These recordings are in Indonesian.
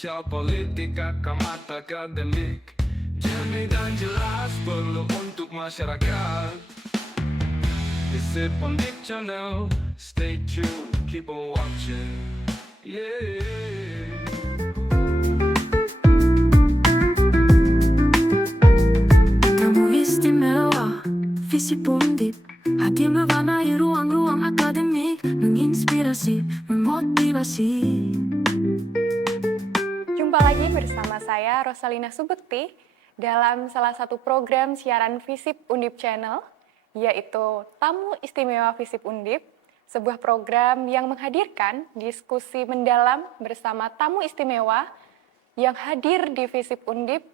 sosial, politik, akademik. Jernih dan jelas perlu untuk masyarakat. Visip Undip Channel, stay tuned, keep on watching. Yeah. Tamu istimewa, Visip Undip hadir mewarnai ruang-ruang akademik, menginspirasi, memotivasi. Jumpa lagi bersama saya Rosalina Subekti dalam salah satu program siaran Visip Undip Channel, yaitu Tamu Istimewa Visip Undip, sebuah program yang menghadirkan diskusi mendalam bersama tamu istimewa yang hadir di Visip Undip,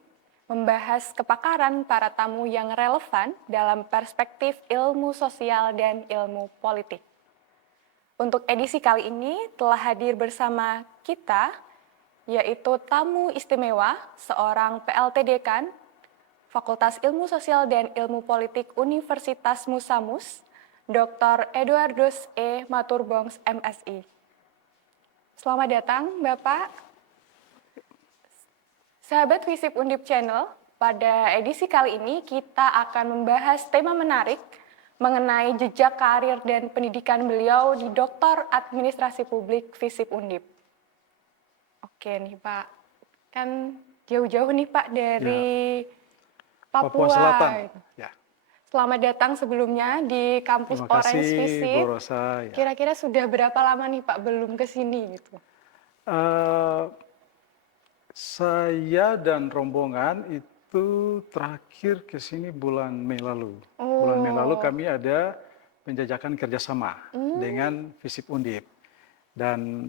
membahas kepakaran para tamu yang relevan dalam perspektif ilmu sosial dan ilmu politik. Untuk edisi kali ini telah hadir bersama kita, yaitu tamu istimewa, seorang PLT Dekan, Fakultas Ilmu Sosial dan Ilmu Politik Universitas Musamus, Dr. Eduardus E. Maturbongs, MSI. Selamat datang, Bapak. Sahabat Visip Undip Channel, pada edisi kali ini kita akan membahas tema menarik mengenai jejak karir dan pendidikan beliau di Doktor Administrasi Publik Visip Undip. Oke nih Pak, kan jauh-jauh nih Pak dari Papua Selatan. gitu. Ya. Selamat datang sebelumnya di kampus Terima kasih, Orange Visip. Bu Rosa. Ya. Kira-kira sudah berapa lama nih Pak belum ke sini gitu? Saya dan rombongan itu terakhir ke sini bulan Mei lalu. Bulan Mei lalu kami ada penjajakan kerjasama dengan Visip Undip. Dan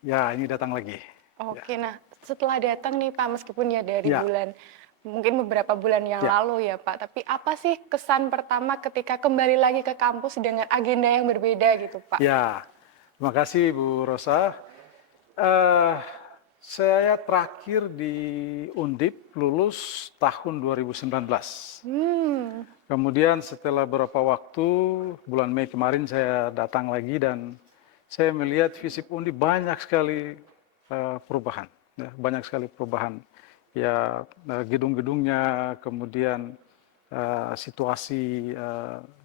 ya ini datang lagi. Oke, nah setelah datang nih Pak, meskipun ya dari Ya. bulan, mungkin beberapa bulan yang lalu ya Pak, tapi apa sih kesan pertama ketika kembali lagi ke kampus dengan agenda yang berbeda gitu Pak? Ya, terima kasih Bu Rosa. Saya terakhir di Undip lulus tahun 2019. Kemudian setelah beberapa waktu, bulan Mei kemarin saya datang lagi dan saya melihat Visip Undip banyak sekali perubahan. Ya, banyak sekali perubahan. Ya, gedung-gedungnya, kemudian situasi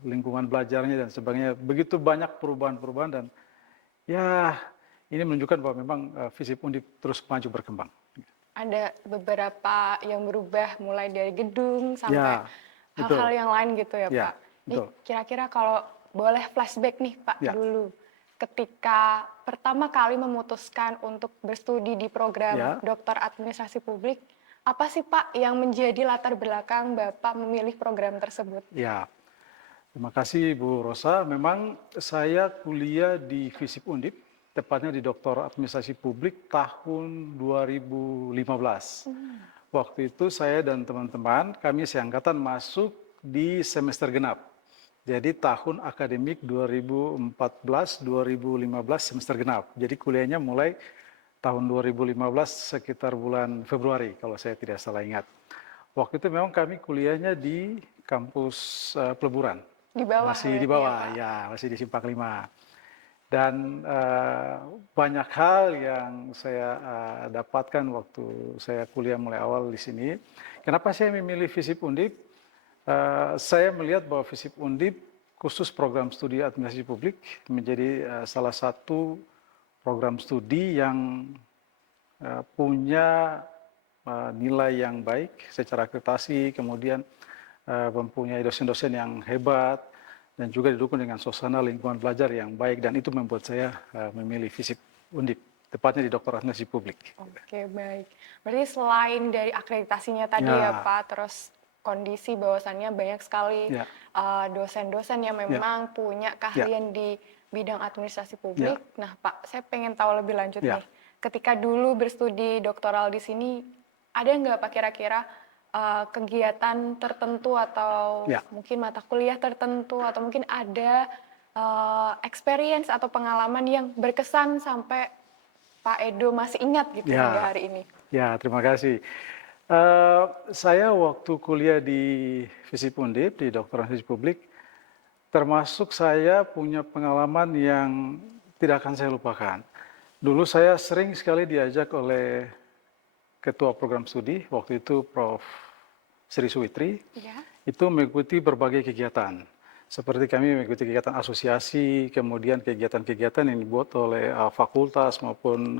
lingkungan belajarnya dan sebagainya. Begitu banyak perubahan-perubahan dan ya ini menunjukkan bahwa memang Visip Undip terus maju berkembang. Ada beberapa yang berubah mulai dari gedung sampai Ya, hal-hal yang lain gitu ya Ya, Pak. betul. Kira-kira kalau boleh flashback nih Pak Ya. dulu, ketika pertama kali memutuskan untuk berstudi di program Ya. Doktor Administrasi Publik, apa sih Pak yang menjadi latar belakang Bapak memilih program tersebut? Ya, terima kasih Bu Rosa. Memang saya kuliah di Visip Undip, tepatnya di Doktor Administrasi Publik tahun 2015. Waktu itu saya dan teman-teman, kami seangkatan masuk di semester genap. Jadi tahun akademik 2014-2015 semester genap. Jadi kuliahnya mulai tahun 2015 sekitar bulan Februari kalau saya tidak salah ingat. Waktu itu memang kami kuliahnya di kampus Peleburan. Di bawah Masih di berarti bawah, ya, Pak? ya masih di Simpang 5. Dan banyak hal yang saya dapatkan waktu saya kuliah mulai awal di sini. Kenapa saya memilih Visip Undip? Saya melihat bahwa Visip Undip khusus program studi administrasi publik menjadi salah satu program studi yang punya nilai yang baik secara akreditasi, kemudian mempunyai dosen-dosen yang hebat, dan juga didukung dengan suasana lingkungan belajar yang baik, dan itu membuat saya memilih Visip Undip, tepatnya di Doktor Administrasi Publik. Oke, baik. Berarti selain dari akreditasinya tadi ya Pak, terus kondisi bahwasannya banyak sekali dosen-dosen yang memang punya keahlian di bidang administrasi publik. Nah Pak, saya pengen tahu lebih lanjut nih. Ketika dulu berstudi doktoral di sini, ada nggak Pak kira-kira kegiatan tertentu atau mungkin mata kuliah tertentu atau mungkin ada experience atau pengalaman yang berkesan sampai Pak Edo masih ingat gitu hingga hari ini? Ya, terima kasih. Saya waktu kuliah di Visip Undip, di Dokter Administrasi Publik, termasuk saya punya pengalaman yang tidak akan saya lupakan. Dulu saya sering sekali diajak oleh ketua program studi, waktu itu Prof. Sri Suwitri, Ya. itu mengikuti berbagai kegiatan. Seperti kami mengikuti kegiatan asosiasi, kemudian kegiatan-kegiatan yang dibuat oleh fakultas maupun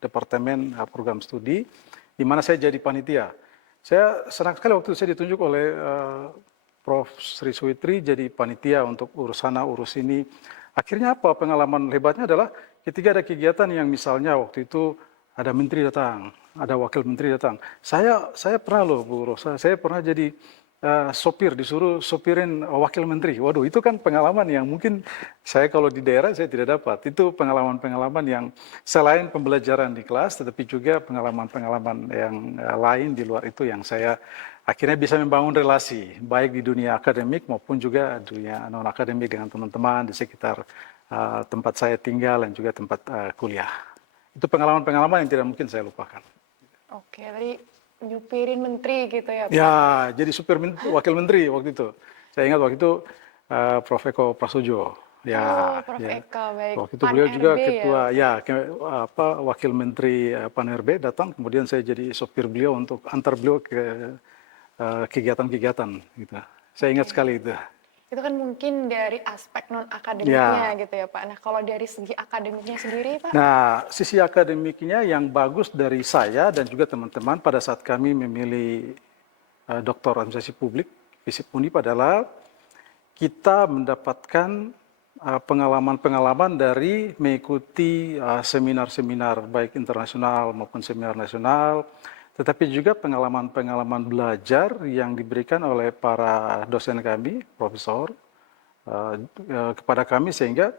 departemen program studi, di mana saya jadi panitia. Saya senang sekali waktu itu saya ditunjuk oleh Prof. Sri Suwitri jadi panitia untuk urus sana, urus ini. Akhirnya apa? Pengalaman hebatnya adalah ketika ada kegiatan yang misalnya waktu itu ada menteri datang, ada wakil menteri datang. Saya pernah loh Bu Rosa, saya pernah jadi sopir, disuruh sopirin wakil menteri. Waduh, itu kan pengalaman yang mungkin saya kalau di daerah saya tidak dapat. Itu pengalaman-pengalaman yang selain pembelajaran di kelas, tetapi juga pengalaman-pengalaman yang lain di luar itu yang saya akhirnya bisa membangun relasi, baik di dunia akademik maupun juga dunia non-akademik dengan teman-teman di sekitar tempat saya tinggal dan juga tempat kuliah. Itu pengalaman-pengalaman yang tidak mungkin saya lupakan. Oke, tadi nyupirin menteri gitu ya Pak? Ya, jadi wakil menteri waktu itu. Saya ingat waktu itu Prof. Eko Prasojo. Ya, Prof. ya. Eka, baik. Waktu itu beliau juga ketua, wakil menteri Pan RB datang, kemudian saya jadi sopir beliau untuk antar beliau ke kegiatan-kegiatan gitu. Saya ingat sekali itu. Itu kan mungkin dari aspek non-akademiknya gitu ya Pak. Nah kalau dari segi akademiknya sendiri Pak? Nah, sisi akademiknya yang bagus dari saya dan juga teman-teman pada saat kami memilih Doktor Administrasi Publik, FISIP Undip adalah kita mendapatkan pengalaman-pengalaman dari mengikuti seminar-seminar baik internasional maupun seminar nasional, tetapi juga pengalaman-pengalaman belajar yang diberikan oleh para dosen kami, profesor, kepada kami sehingga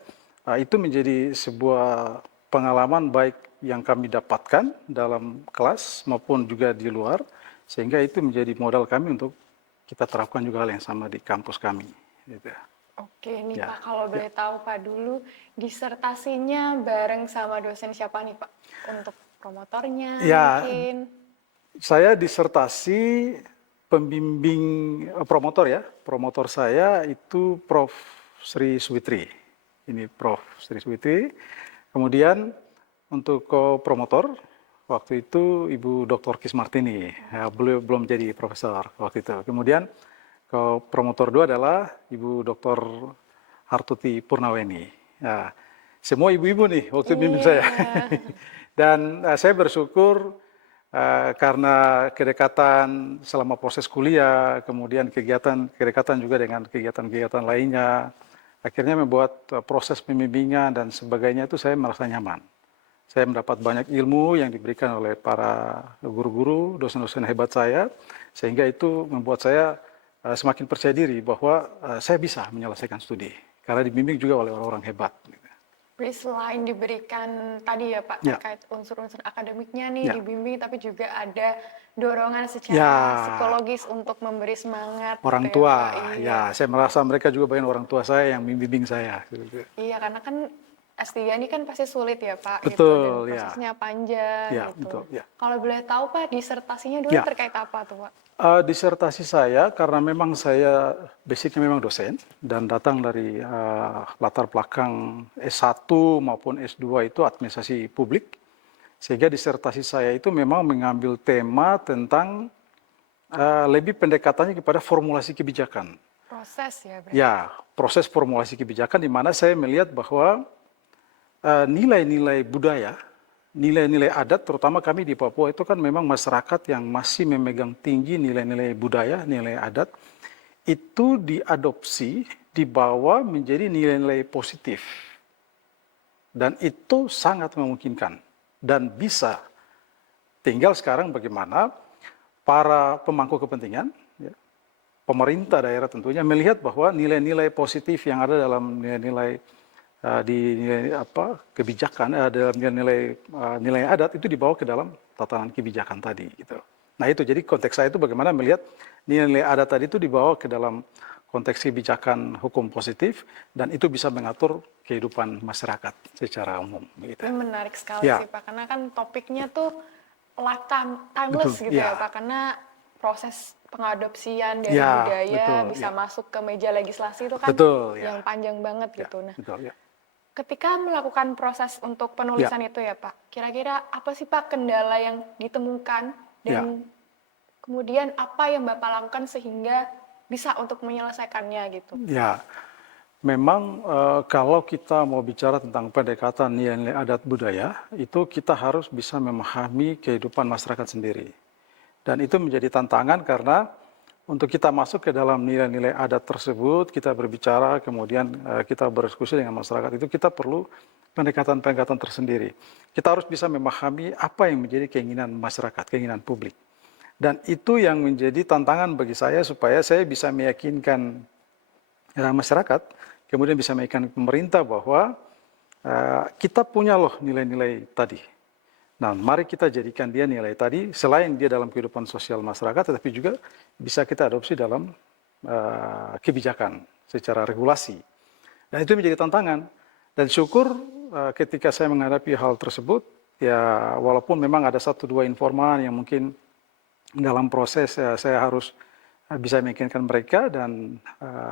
itu menjadi sebuah pengalaman baik yang kami dapatkan dalam kelas maupun juga di luar, sehingga itu menjadi modal kami untuk kita terapkan juga hal yang sama di kampus kami. Gitu. Oke nih Pak, kalau boleh tahu Pak dulu disertasinya bareng sama dosen siapa nih Pak? Untuk promotornya mungkin? Saya disertasi pembimbing promotor ya. Promotor saya itu Prof. Sri Suwitri. Ini Prof. Sri Suwitri. Kemudian untuk promotor waktu itu Ibu Dr. Kis Martini. Ya, beliau belum jadi profesor waktu itu. Kemudian promotor 2 adalah Ibu Dr. Hartuti Purnaweni. Ya, semua ibu-ibu nih waktu bimbing saya. Dan saya bersyukur karena kedekatan selama proses kuliah, kemudian kedekatan juga dengan kegiatan-kegiatan lainnya, akhirnya membuat proses pembimbingan dan sebagainya itu saya merasa nyaman. Saya mendapat banyak ilmu yang diberikan oleh para guru-guru, dosen-dosen hebat saya, sehingga itu membuat saya semakin percaya diri bahwa saya bisa menyelesaikan studi, karena dibimbing juga oleh orang-orang hebat. Jadi selain diberikan tadi ya Pak terkait unsur-unsur akademiknya nih dibimbing, tapi juga ada dorongan secara psikologis untuk memberi semangat orang gitu tua. Ya, Pak. Ya, saya merasa mereka juga bagian orang tua saya yang membimbing saya. Iya, karena kan S3 ini kan pasti sulit ya Pak. Betul, gitu, dan prosesnya panjang gitu. Betul, ya. Kalau boleh tahu Pak, disertasinya dulu terkait apa tuh Pak? Disertasi saya karena memang saya basicnya memang dosen dan datang dari latar belakang S1 maupun S2 itu administrasi publik, sehingga disertasi saya itu memang mengambil tema tentang lebih pendekatannya kepada formulasi kebijakan. Proses ya berarti? Ya, proses formulasi kebijakan di mana saya melihat bahwa nilai-nilai budaya, nilai-nilai adat, terutama kami di Papua itu kan memang masyarakat yang masih memegang tinggi nilai-nilai budaya, nilai adat, itu diadopsi, dibawa menjadi nilai-nilai positif. Dan itu sangat memungkinkan dan bisa. Tinggal sekarang bagaimana para pemangku kepentingan, pemerintah daerah tentunya melihat bahwa nilai-nilai positif yang ada dalam nilai-nilai kebijakan dalam nilai adat itu dibawa ke dalam tatanan kebijakan tadi gitu. Nah itu jadi konteks saya itu bagaimana melihat nilai adat tadi itu dibawa ke dalam konteks kebijakan hukum positif dan itu bisa mengatur kehidupan masyarakat secara umum. Gitu. Ini menarik sekali sih Pak, karena kan topiknya tuh timeless gitu ya Pak, karena proses pengadopsian dari budaya bisa masuk ke meja legislasi itu kan yang panjang banget gitu. Nah, ketika melakukan proses untuk penulisan itu ya Pak, kira-kira apa sih Pak kendala yang ditemukan dan kemudian apa yang Bapak lakukan sehingga bisa untuk menyelesaikannya gitu? Ya, memang kalau kita mau bicara tentang pendekatan nilai-nilai adat budaya, itu kita harus bisa memahami kehidupan masyarakat sendiri. Dan itu menjadi tantangan karena untuk kita masuk ke dalam nilai-nilai adat tersebut, kita berbicara, kemudian kita berdiskusi dengan masyarakat, itu kita perlu pendekatan-pendekatan tersendiri. Kita harus bisa memahami apa yang menjadi keinginan masyarakat, keinginan publik. Dan itu yang menjadi tantangan bagi saya supaya saya bisa meyakinkan masyarakat, kemudian bisa meyakinkan pemerintah bahwa kita punya loh nilai-nilai tadi. Nah, mari kita jadikan dia nilai tadi, selain dia dalam kehidupan sosial masyarakat, tetapi juga bisa kita adopsi dalam kebijakan secara regulasi. Dan itu menjadi tantangan. Dan syukur ketika saya menghadapi hal tersebut, ya walaupun memang ada satu dua informan yang mungkin dalam proses saya harus bisa meyakinkan mereka dan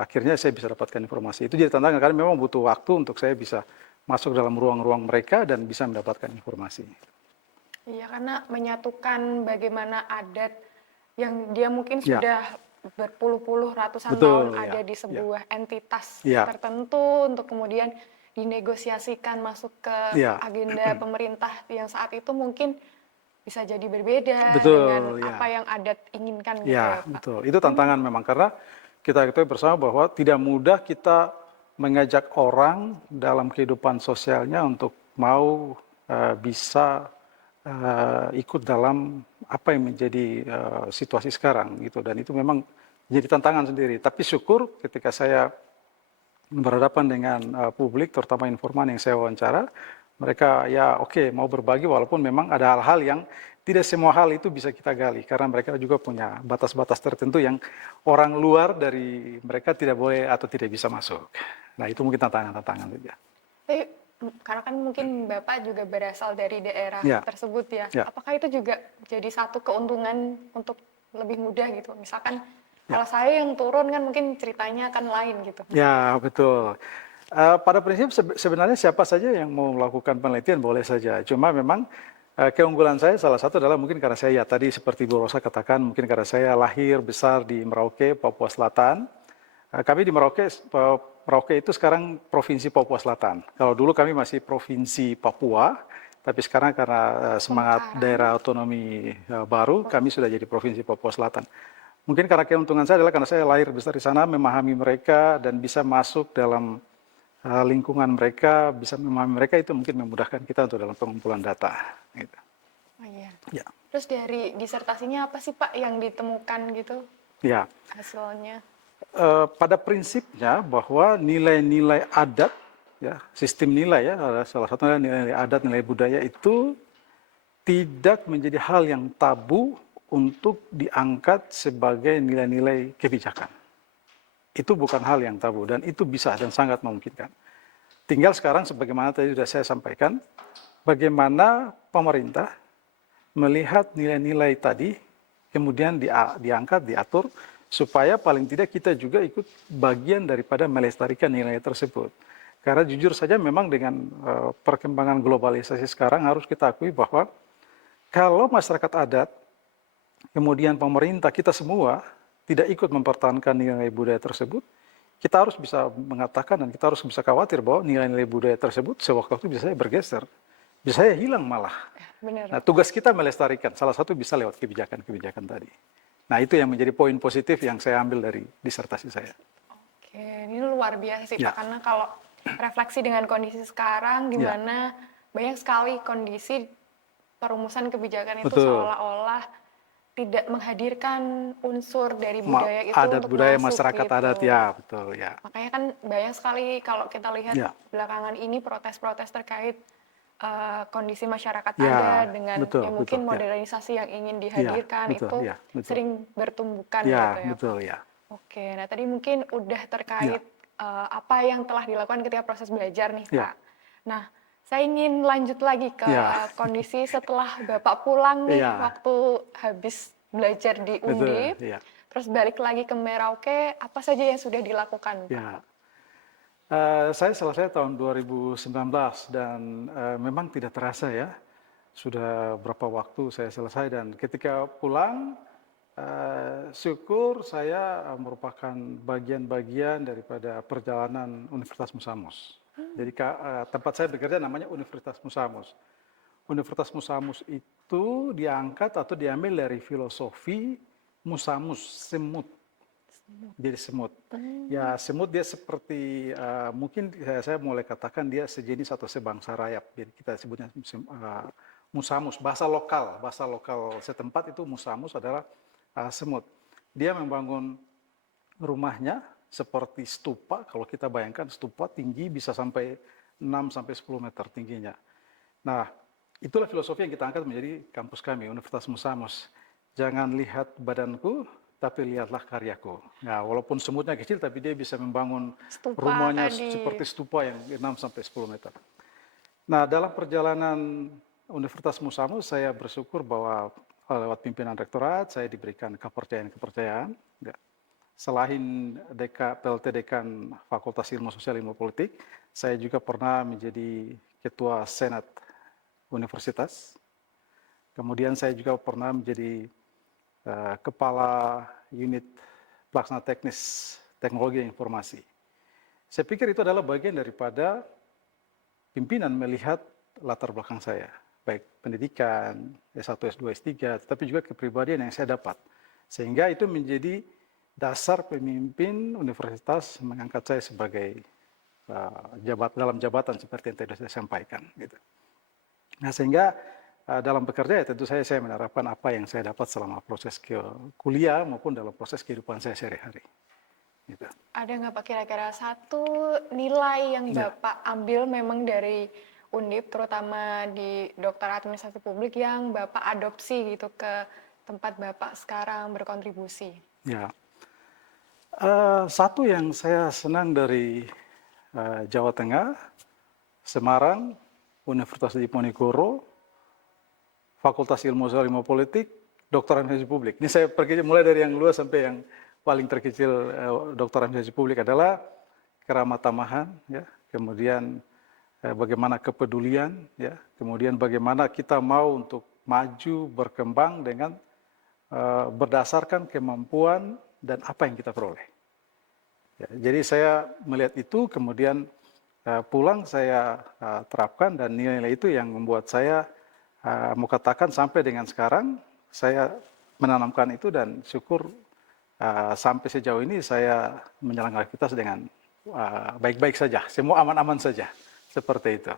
akhirnya saya bisa dapatkan informasi. Itu jadi tantangan karena memang butuh waktu untuk saya bisa masuk dalam ruang-ruang mereka dan bisa mendapatkan informasi. Iya, karena menyatukan bagaimana adat yang dia mungkin sudah berpuluh-puluh ratusan tahun ada di sebuah entitas tertentu untuk kemudian dinegosiasikan masuk ke agenda pemerintah yang saat itu mungkin bisa jadi berbeda dengan apa yang adat inginkan gitu ya Pak. Betul. Itu tantangan memang karena kita ketahui bersama bahwa tidak mudah kita mengajak orang dalam kehidupan sosialnya untuk mau bisa ikut dalam apa yang menjadi situasi sekarang gitu, dan itu memang jadi tantangan sendiri. Tapi syukur ketika saya berhadapan dengan publik, terutama informan yang saya wawancara, mereka mau berbagi walaupun memang ada hal-hal yang tidak semua hal itu bisa kita gali karena mereka juga punya batas-batas tertentu yang orang luar dari mereka tidak boleh atau tidak bisa masuk. Nah, itu mungkin tantangan-tantangan juga. Karena kan mungkin Bapak juga berasal dari daerah tersebut ya. Apakah itu juga jadi satu keuntungan untuk lebih mudah gitu? Misalkan kalau saya yang turun kan mungkin ceritanya akan lain gitu. Ya, betul. Pada prinsip sebenarnya siapa saja yang mau melakukan penelitian boleh saja. Cuma memang keunggulan saya salah satu adalah mungkin karena saya tadi seperti Bu Rosa katakan, mungkin karena saya lahir besar di Merauke, Papua Selatan. Kami di Merauke itu sekarang Provinsi Papua Selatan. Kalau dulu kami masih Provinsi Papua, tapi sekarang karena semangat daerah otonomi baru, kami sudah jadi Provinsi Papua Selatan. Mungkin karena keuntungan saya adalah karena saya lahir besar di sana, memahami mereka dan bisa masuk dalam lingkungan mereka, bisa memahami mereka, itu mungkin memudahkan kita untuk dalam pengumpulan data. Gitu. Oh iya. Ya. Terus dari disertasinya apa sih Pak yang ditemukan gitu? Ya. Hasilnya? Pada prinsipnya bahwa nilai-nilai adat, ya, sistem nilai ya, salah satunya nilai-nilai adat, nilai budaya itu tidak menjadi hal yang tabu untuk diangkat sebagai nilai-nilai kebijakan. Itu bukan hal yang tabu dan itu bisa dan sangat memungkinkan. Tinggal sekarang sebagaimana tadi sudah saya sampaikan, bagaimana pemerintah melihat nilai-nilai tadi, kemudian diangkat, diatur, supaya paling tidak kita juga ikut bagian daripada melestarikan nilai tersebut. Karena jujur saja memang dengan perkembangan globalisasi sekarang harus kita akui bahwa kalau masyarakat adat, kemudian pemerintah, kita semua tidak ikut mempertahankan nilai budaya tersebut, kita harus bisa mengatakan dan kita harus bisa khawatir bahwa nilai-nilai budaya tersebut sewaktu-waktu bisa saja bergeser, bisa saja hilang malah. Benar. Nah, tugas kita melestarikan, salah satu bisa lewat kebijakan-kebijakan tadi. Nah, itu yang menjadi poin positif yang saya ambil dari disertasi saya. Oke, ini luar biasa sih Pak, karena kalau refleksi dengan kondisi sekarang, di mana banyak sekali kondisi perumusan kebijakan itu seolah-olah tidak menghadirkan unsur dari budaya itu adat untuk budaya masuk masyarakat gitu. Adat, ya betul ya. Makanya kan banyak sekali kalau kita lihat belakangan ini protes-protes terkait kondisi masyarakat adat dengan mungkin modernisasi yang ingin dihadirkan itu sering bertumbukan gitu ya. Betul ya. Oke, nah tadi mungkin udah terkait apa yang telah dilakukan ketika proses belajar nih Pak. Nah, saya ingin lanjut lagi ke kondisi setelah Bapak pulang nih waktu habis belajar di Undip, terus balik lagi ke Merauke, apa saja yang sudah dilakukan? Saya selesai tahun 2019 dan memang tidak terasa ya, sudah berapa waktu saya selesai dan ketika pulang, syukur saya merupakan bagian-bagian daripada perjalanan Universitas Musamus. Jadi tempat saya bekerja namanya Universitas Musamus. Universitas Musamus itu diangkat atau diambil dari filosofi Musamus, semut. Jadi semut. Ya semut dia seperti mungkin saya mulai katakan dia sejenis atau sebangsa rayap. Jadi kita sebutnya musamus. Bahasa lokal setempat itu musamus adalah semut. Dia membangun rumahnya seperti stupa. Kalau kita bayangkan stupa tinggi bisa sampai 6 sampai 10 meter tingginya. Nah, itulah filosofi yang kita angkat menjadi kampus kami, Universitas Musamus. Jangan lihat badanku, tapi lihatlah karyaku. Nah, walaupun semutnya kecil, tapi dia bisa membangun Stupa rumahnya tadi. seperti stupa yang 6 sampai 10 meter. Nah, dalam perjalanan Universitas Musamus, saya bersyukur bahwa lewat pimpinan rektorat, saya diberikan kepercayaan-kepercayaan. Ya. Selain PLT Dekan Fakultas Ilmu Sosial Ilmu Politik, saya juga pernah menjadi Ketua Senat Universitas. Kemudian saya juga pernah menjadi Kepala Unit Pelaksana Teknis Teknologi Informasi. Saya pikir itu adalah bagian daripada pimpinan melihat latar belakang saya, baik pendidikan, S1, S2, S3, tetapi juga kepribadian yang saya dapat. Sehingga itu menjadi dasar pemimpin universitas mengangkat saya sebagai dalam jabatan seperti yang tadi saya sampaikan. Gitu. Nah, sehingga dalam bekerja ya tentu saya menerapkan apa yang saya dapat selama proses kuliah maupun dalam proses kehidupan saya sehari-hari. Gitu. Ada nggak Pak kira-kira satu nilai yang Bapak ambil memang dari Undip, terutama di Dokter Administrasi Publik yang Bapak adopsi gitu ke tempat Bapak sekarang berkontribusi? Ya, satu yang saya senang dari Jawa Tengah, Semarang, Universitas Diponegoro, Fakultas Ilmu Sosial Ilmu Politik, Dokter Administrasi Publik. Ini saya pergi mulai dari yang luas sampai yang paling terkecil. Dokter Administrasi Publik adalah keramah tamahan, ya, kemudian bagaimana kepedulian, ya, kemudian bagaimana kita mau untuk maju berkembang dengan berdasarkan kemampuan dan apa yang kita peroleh. Ya, jadi saya melihat itu, kemudian pulang saya terapkan dan nilai-nilai itu yang membuat saya mau katakan sampai dengan sekarang saya menanamkan itu dan syukur sampai sejauh ini saya menjalankan aktivitas dengan baik-baik saja, semua aman-aman saja, seperti itu.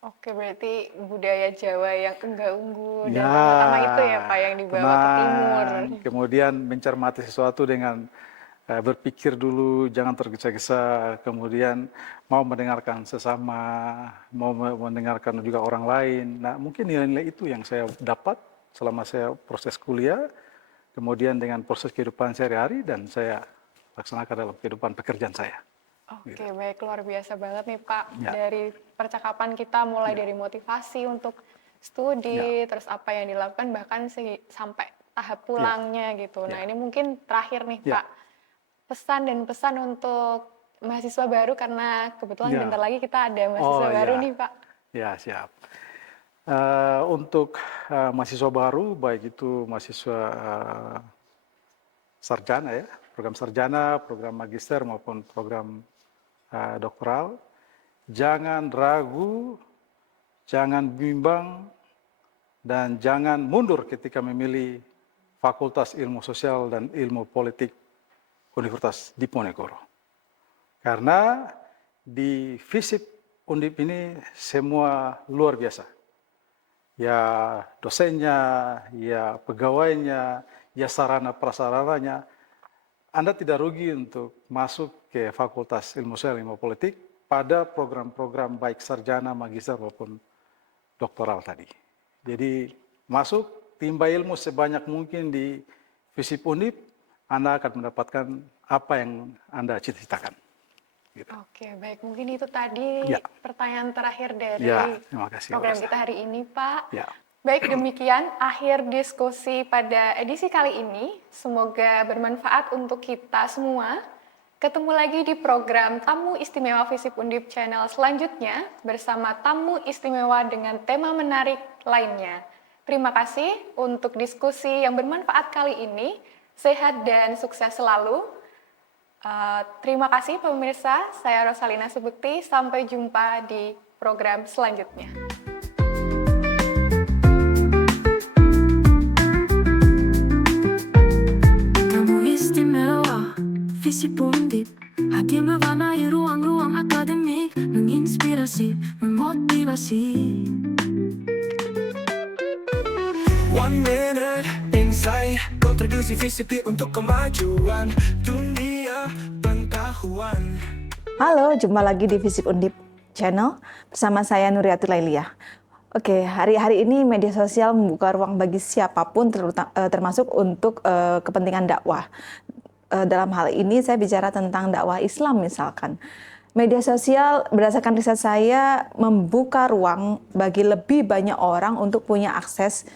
Oke, berarti budaya Jawa yang enggak unggul dan Ya, pertama itu ya Pak yang dibawa ke timur. Kemudian mencermati sesuatu dengan berpikir dulu, jangan tergesa-gesa, kemudian mau mendengarkan sesama, mau mendengarkan juga orang lain. Nah, mungkin nilai-nilai itu yang saya dapat selama saya proses kuliah, kemudian dengan proses kehidupan sehari-hari, dan saya laksanakan dalam kehidupan pekerjaan saya. Oke, baik, luar biasa banget nih Pak. Ya. Dari percakapan kita mulai dari motivasi untuk studi, terus apa yang dilakukan, bahkan sampai tahap pulangnya gitu. Nah, ini mungkin terakhir nih Pak. Pesan dan pesan untuk mahasiswa baru, karena kebetulan bentar lagi kita ada mahasiswa baru nih Pak. Ya, siap. Untuk mahasiswa baru, baik itu mahasiswa sarjana ya, program sarjana, program magister maupun program doktoral, jangan ragu, jangan bimbang, dan jangan mundur ketika memilih Fakultas Ilmu Sosial dan Ilmu Politik Universitas Diponegoro. Karena di FISIP Undip ini semua luar biasa. Ya dosennya, ya pegawainya, ya sarana prasarananya. Anda tidak rugi untuk masuk ke Fakultas Ilmu Sosial Ilmu Politik pada program-program baik sarjana, magister maupun doktoral tadi. Jadi masuk, timba ilmu sebanyak mungkin di FISIP Undip, Anda akan mendapatkan apa yang Anda cita-citakan. Gitu. Oke, baik. Mungkin itu tadi pertanyaan terakhir dari terima kasih, program Rosa. kita hari ini, Pak. Ya. Baik, demikian akhir diskusi pada edisi kali ini. Semoga bermanfaat untuk kita semua. Ketemu lagi di program Tamu Istimewa Visip Undip Channel selanjutnya bersama tamu istimewa dengan tema menarik lainnya. Terima kasih untuk diskusi yang bermanfaat kali ini. Sehat dan sukses selalu. Terima kasih pemirsa, saya Rosalina Subukti. Sampai jumpa di program selanjutnya. Tamu istimewa Visip Undip hadir mewarnai ruang-ruang akademik, menginspirasi, memotivasi. One minute insight, kontribusi visip untuk kemajuan dunia pengetahuan. Halo, jumpa lagi di Visip Undip Channel bersama saya Nuriati Lailiyah. Oke, hari ini media sosial membuka ruang bagi siapapun, termasuk untuk kepentingan dakwah. Dalam hal ini saya bicara tentang dakwah Islam misalkan. Media sosial berdasarkan riset saya membuka ruang bagi lebih banyak orang untuk punya akses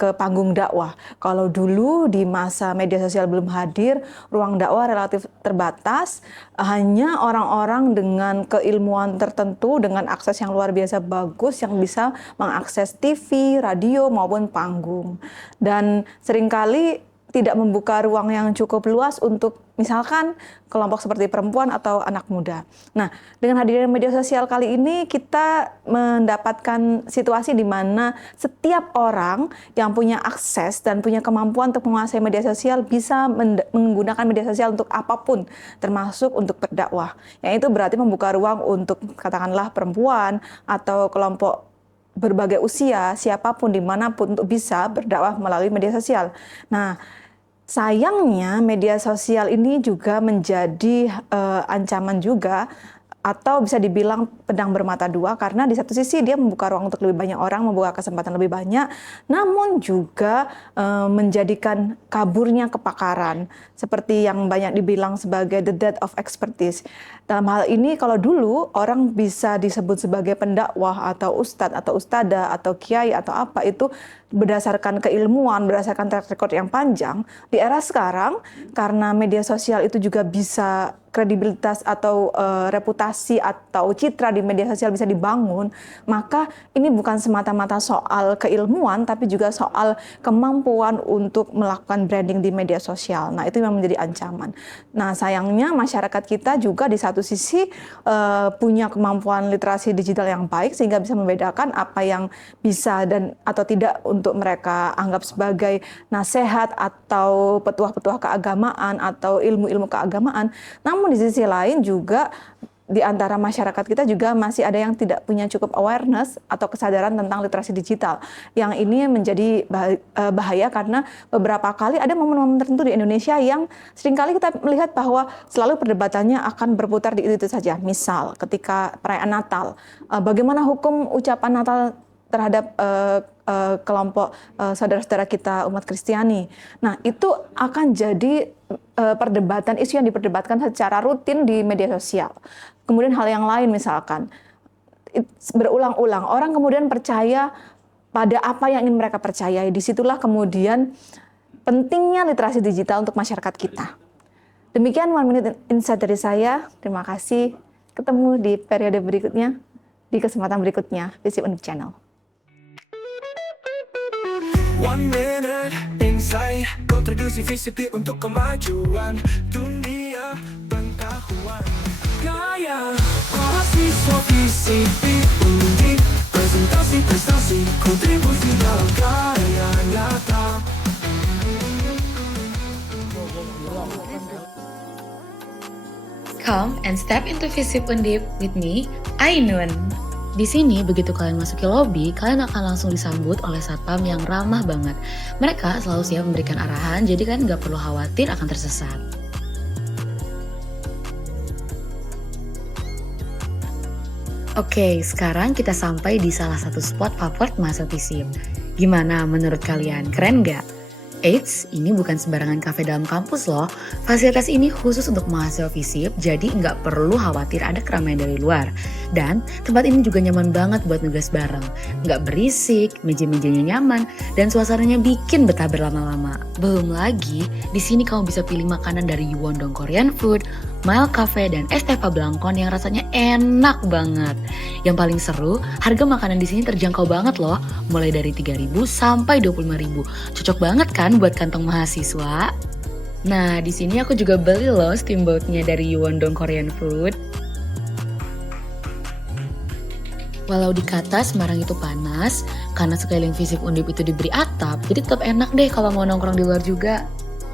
ke panggung dakwah. Kalau dulu di masa media sosial belum hadir, ruang dakwah relatif terbatas, hanya orang-orang dengan keilmuan tertentu, dengan akses yang luar biasa bagus yang bisa mengakses TV, radio maupun panggung. Dan seringkali tidak membuka ruang yang cukup luas untuk misalkan kelompok seperti perempuan atau anak muda. Nah, dengan hadirnya media sosial kali ini kita mendapatkan situasi di mana setiap orang yang punya akses dan punya kemampuan untuk menguasai media sosial bisa menggunakan media sosial untuk apapun, termasuk untuk berdakwah. Yang itu berarti membuka ruang untuk katakanlah perempuan atau kelompok berbagai usia, siapapun dimanapun untuk bisa berdakwah melalui media sosial. Nah, sayangnya media sosial ini juga menjadi ancaman juga, atau bisa dibilang pedang bermata dua, karena di satu sisi dia membuka ruang untuk lebih banyak orang, membuka kesempatan lebih banyak, namun juga menjadikan kaburnya kepakaran, seperti yang banyak dibilang sebagai the death of expertise. Dalam hal ini kalau dulu orang bisa disebut sebagai pendakwah atau ustadz atau ustadzah atau kiai atau apa, itu berdasarkan keilmuan, berdasarkan track record yang panjang. Di era sekarang karena media sosial itu juga bisa kredibilitas atau reputasi atau citra di media sosial bisa dibangun, maka ini bukan semata-mata soal keilmuan tapi juga soal kemampuan untuk melakukan branding di media sosial. Nah, itu yang menjadi ancaman. Nah, sayangnya masyarakat kita juga di satu sisi punya kemampuan literasi digital yang baik sehingga bisa membedakan apa yang bisa dan atau tidak untuk mereka anggap sebagai nasihat atau petuah-petuah keagamaan atau ilmu-ilmu keagamaan. Namun di sisi lain juga di antara masyarakat kita juga masih ada yang tidak punya cukup awareness atau kesadaran tentang literasi digital. Yang ini menjadi bahaya karena beberapa kali ada momen-momen tertentu di Indonesia yang seringkali kita melihat bahwa selalu perdebatannya akan berputar di itu saja. Misal ketika perayaan Natal, bagaimana hukum ucapan Natal terhadap kelompok saudara-saudara kita umat Kristiani. Nah, itu akan jadi perdebatan, isu yang diperdebatkan secara rutin di media sosial. Kemudian hal yang lain misalkan, berulang-ulang orang kemudian percaya pada apa yang ingin mereka percayai. Disitulah kemudian pentingnya literasi digital untuk masyarakat kita. Demikian One Minute Insight dari saya. Terima kasih. Ketemu di periode berikutnya, di kesempatan berikutnya, Visip Undip Channel. One minute insight, kontribusi visip untuk kemajuan dunia pengetahuan. Gaya mahasiswa visip Undip, presentasi prestasi, kontribusi dalam karya nyata. Come and step into Visip Undip with me, Ainun. Di sini, begitu kalian masuki lobi, kalian akan langsung disambut oleh satpam yang ramah banget. Mereka selalu siap memberikan arahan, jadi kalian nggak perlu khawatir akan tersesat. Oke, sekarang kita sampai di salah satu spot favorit mahasiswa Visip. Gimana menurut kalian? Keren nggak? Eits, ini bukan sembarangan kafe dalam kampus loh. Fasilitas ini khusus untuk mahasiswa Visip, jadi nggak perlu khawatir ada keramaian dari luar. Dan tempat ini juga nyaman banget buat nugas bareng. Nggak berisik, meja-mejanya nyaman, dan suasananya bikin betah berlama-lama. Belum lagi, di sini kamu bisa pilih makanan dari Yuwondong Korean Food, Mile Cafe, dan es teh Blancon yang rasanya enak banget. Yang paling seru, harga makanan di sini terjangkau banget loh, mulai dari 3.000 sampai 25.000. Cocok banget kan buat kantong mahasiswa? Nah, di sini aku juga beli loh steamboatnya dari Yuwondong Korean Food. Walau dikata Semarang itu panas, karena sekeliling FISIP Undip itu diberi atap, jadi tetap enak deh kalau mau nongkrong di luar juga.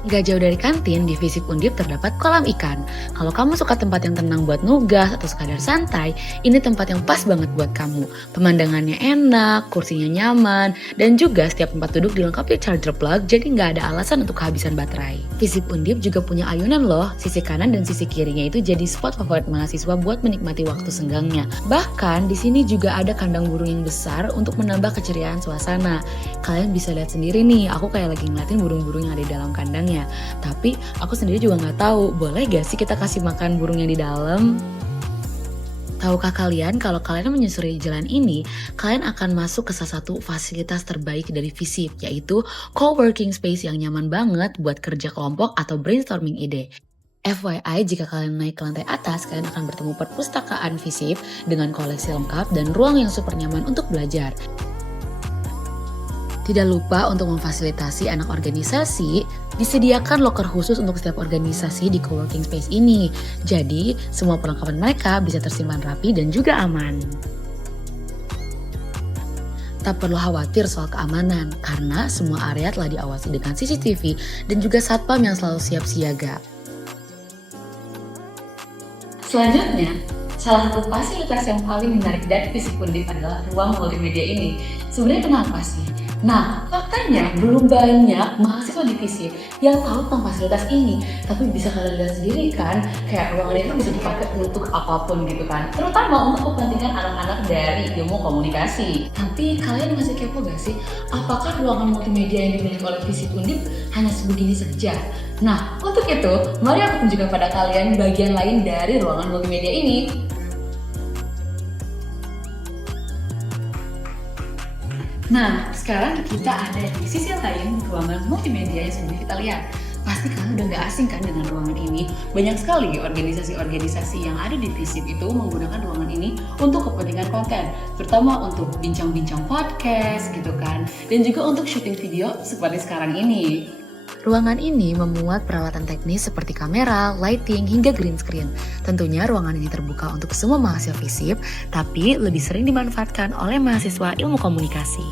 Gak jauh dari kantin, di FISIP Undip terdapat kolam ikan. Kalau kamu suka tempat yang tenang buat nugas atau sekadar santai, ini tempat yang pas banget buat kamu. Pemandangannya enak, kursinya nyaman, dan juga setiap tempat duduk dilengkapi charger plug, jadi gak ada alasan untuk kehabisan baterai. FISIP Undip juga punya ayunan loh, sisi kanan dan sisi kirinya itu jadi spot favorit mahasiswa buat menikmati waktu senggangnya. Bahkan di sini juga ada kandang burung yang besar untuk menambah keceriaan suasana. Kalian bisa lihat sendiri nih, aku kayak lagi ngeliatin burung-burung yang ada di dalam kandangnya. Tapi aku sendiri juga nggak tahu, boleh gak sih kita kasih makan burung yang di dalam? Tahukah kalian kalau kalian menyusuri jalan ini, kalian akan masuk ke salah satu fasilitas terbaik dari FISIP, yaitu co-working space yang nyaman banget buat kerja kelompok atau brainstorming ide. FYI, jika kalian naik ke lantai atas, kalian akan bertemu perpustakaan FISIP dengan koleksi lengkap dan ruang yang super nyaman untuk belajar. Tidak lupa untuk memfasilitasi anak organisasi, disediakan loker khusus untuk setiap organisasi di coworking space ini. Jadi, semua perlengkapan mereka bisa tersimpan rapi dan juga aman. Tak perlu khawatir soal keamanan, karena semua area telah diawasi dengan CCTV dan juga satpam yang selalu siap siaga. Selanjutnya, salah satu fasilitas yang paling menarik dari FISIP Undip adalah ruang multimedia ini. Sebenarnya kenapa sih? Nah, faktanya belum banyak mahasiswa di FISIP yang tahu tentang fasilitas ini. Tapi bisa kalian lihat sendiri kan, kayak ruangan itu bisa dipakai untuk apapun gitu kan. Terutama untuk kepentingan anak-anak dari ilmu komunikasi. Tapi kalian masih kepo gak sih? Apakah ruangan multimedia yang dimiliki oleh FISIP Undip hanya sebegini saja? Nah, untuk itu, mari aku tunjukkan pada kalian bagian lain dari ruangan multimedia ini. Nah, sekarang kita ada di sisi lain ruangan multimedia yang sudah kita lihat. Pasti kalian udah gak asing kan dengan ruangan ini. Banyak sekali organisasi-organisasi yang ada di FISIP itu menggunakan ruangan ini untuk kepentingan konten. Terutama untuk bincang-bincang podcast gitu kan. Dan juga untuk syuting video seperti sekarang ini. Ruangan ini memuat peralatan teknis seperti kamera, lighting, hingga green screen. Tentunya ruangan ini terbuka untuk semua mahasiswa FISIP, tapi lebih sering dimanfaatkan oleh mahasiswa ilmu komunikasi.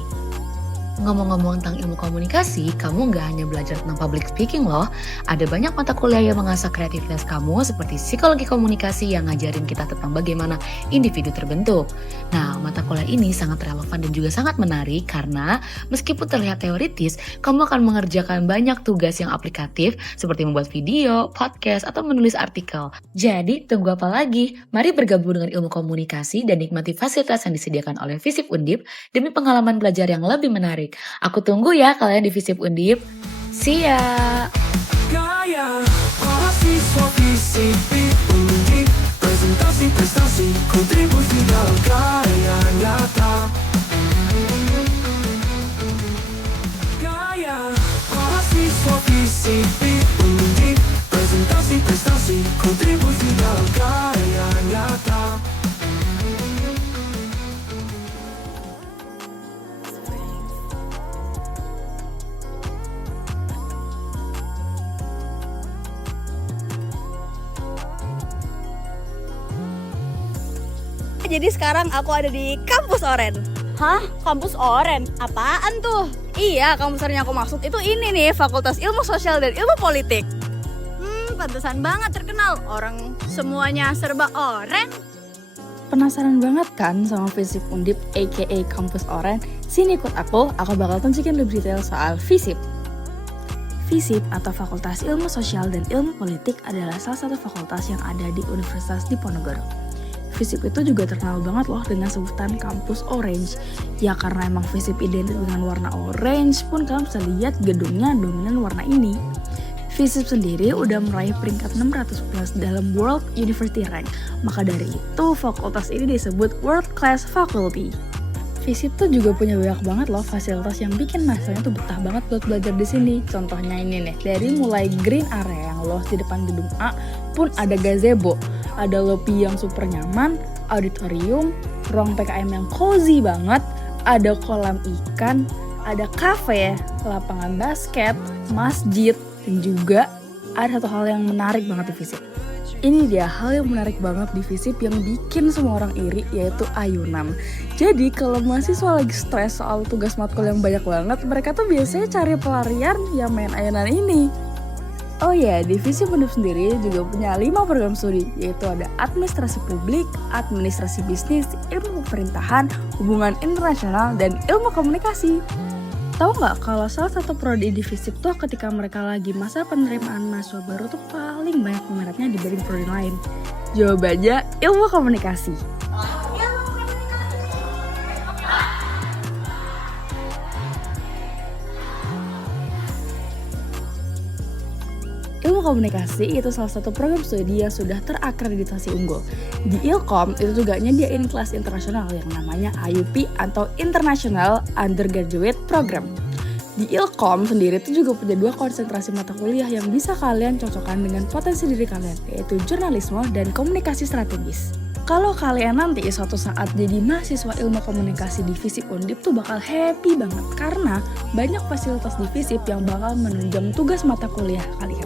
Ngomong-ngomong tentang ilmu komunikasi, kamu nggak hanya belajar tentang public speaking loh. Ada banyak mata kuliah yang mengasah kreativitas kamu seperti psikologi komunikasi yang ngajarin kita tentang bagaimana individu terbentuk. Nah, mata kuliah ini sangat relevan dan juga sangat menarik karena meskipun terlihat teoritis, kamu akan mengerjakan banyak tugas yang aplikatif seperti membuat video, podcast, atau menulis artikel. Jadi, tunggu apa lagi? Mari bergabung dengan ilmu komunikasi dan nikmati fasilitas yang disediakan oleh FISIP Undip demi pengalaman belajar yang lebih menarik. Aku tunggu ya kalian di FISIP Undip. See ya! Gaya mahasiswa FISIP Undip, presentasi prestasi kontribusi dalam karya nyata. Gaya mahasiswa FISIP Undip, presentasi prestasi kontribusi dalam karya nyata. Jadi sekarang aku ada di kampus Oren. Hah? Kampus Oren? Apaan tuh? Iya, kampus Oren yang aku maksud itu ini nih, Fakultas Ilmu Sosial dan Ilmu Politik. Pantesan banget terkenal. Orang semuanya serba oren. Penasaran banget kan sama FISIP Undip aka Kampus Oren? Sini ikut aku bakal tunjukin lebih detail soal FISIP. FISIP atau Fakultas Ilmu Sosial dan Ilmu Politik adalah salah satu fakultas yang ada di Universitas Diponegoro. FISIP itu juga terkenal banget loh dengan sebutan kampus orange. Ya karena emang FISIP identik dengan warna orange pun kalian bisa lihat gedungnya dominan warna ini. FISIP sendiri udah meraih peringkat 600 plus dalam World University Rank. Maka dari itu fakultas ini disebut World Class Faculty. FISIP tuh juga punya banyak banget loh fasilitas yang bikin mahasiswanya tuh betah banget buat belajar di sini. Contohnya ini nih, dari mulai green area yang luas di depan gedung A, pun ada gazebo, ada lobby yang super nyaman, auditorium, ruang PKM yang cozy banget, ada kolam ikan, ada kafe, lapangan basket, masjid, dan juga ada satu hal yang menarik banget di FISIP. Ini dia hal yang menarik banget di FISIP yang bikin semua orang iri, yaitu ayunan. Jadi kalau mahasiswa lagi stres soal tugas matkul yang banyak banget, mereka tuh biasanya cari pelarian yang main ayunan ini. Oh ya, di FISIP Undip sendiri juga punya 5 program studi, yaitu ada administrasi publik, administrasi bisnis, ilmu pemerintahan, hubungan internasional, dan ilmu komunikasi. Tahu nggak kalau salah satu prodi di FISIP tuh ketika mereka lagi masa penerimaan mahasiswa baru tuh paling banyak peminatnya dibanding prodi lain? Jawabannya ilmu komunikasi. Ilmu komunikasi itu salah satu program studi yang sudah terakreditasi unggul. Di Ilkom itu juga nyediain kelas internasional yang namanya IUP atau International Undergraduate Program. Di Ilkom sendiri itu juga punya 2 konsentrasi mata kuliah yang bisa kalian cocokkan dengan potensi diri kalian, yaitu jurnalisme dan komunikasi strategis. Kalau kalian nanti suatu saat jadi mahasiswa ilmu komunikasi di FISIP Undip tuh bakal happy banget karena banyak fasilitas di FISIP yang bakal menunjang tugas mata kuliah kalian.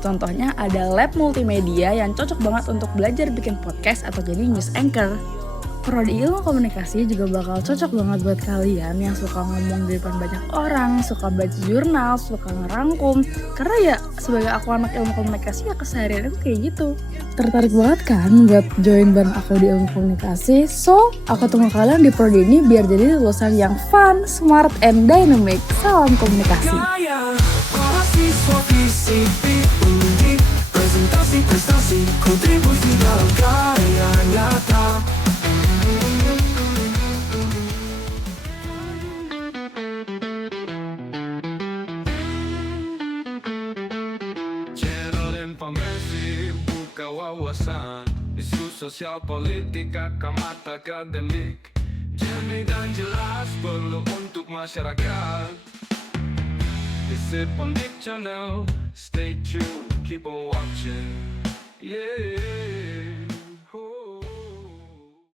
Contohnya ada lab multimedia yang cocok banget untuk belajar bikin podcast atau jadi news anchor. Prodi ilmu komunikasi juga bakal cocok banget buat kalian yang suka ngomong di depan banyak orang, suka baca jurnal, suka ngerangkum. Karena ya sebagai aku anak ilmu komunikasi ya keseharian aku kayak gitu. Tertarik banget kan buat join bareng aku di ilmu komunikasi? So, aku tunggu kalian di prodi ini biar jadi lulusan yang fun, smart, and dynamic. Salam komunikasi. Gaya mahasiswa FISIP Undip, presentasi prestasi kontribusi dalam karya nyata. Channel informasi buka wawasan, isu sosial politik akamat akademik, jernih dan jelas perlu untuk masyarakat. FISIP Undip Channel, stay tuned, keep on watching, yeah.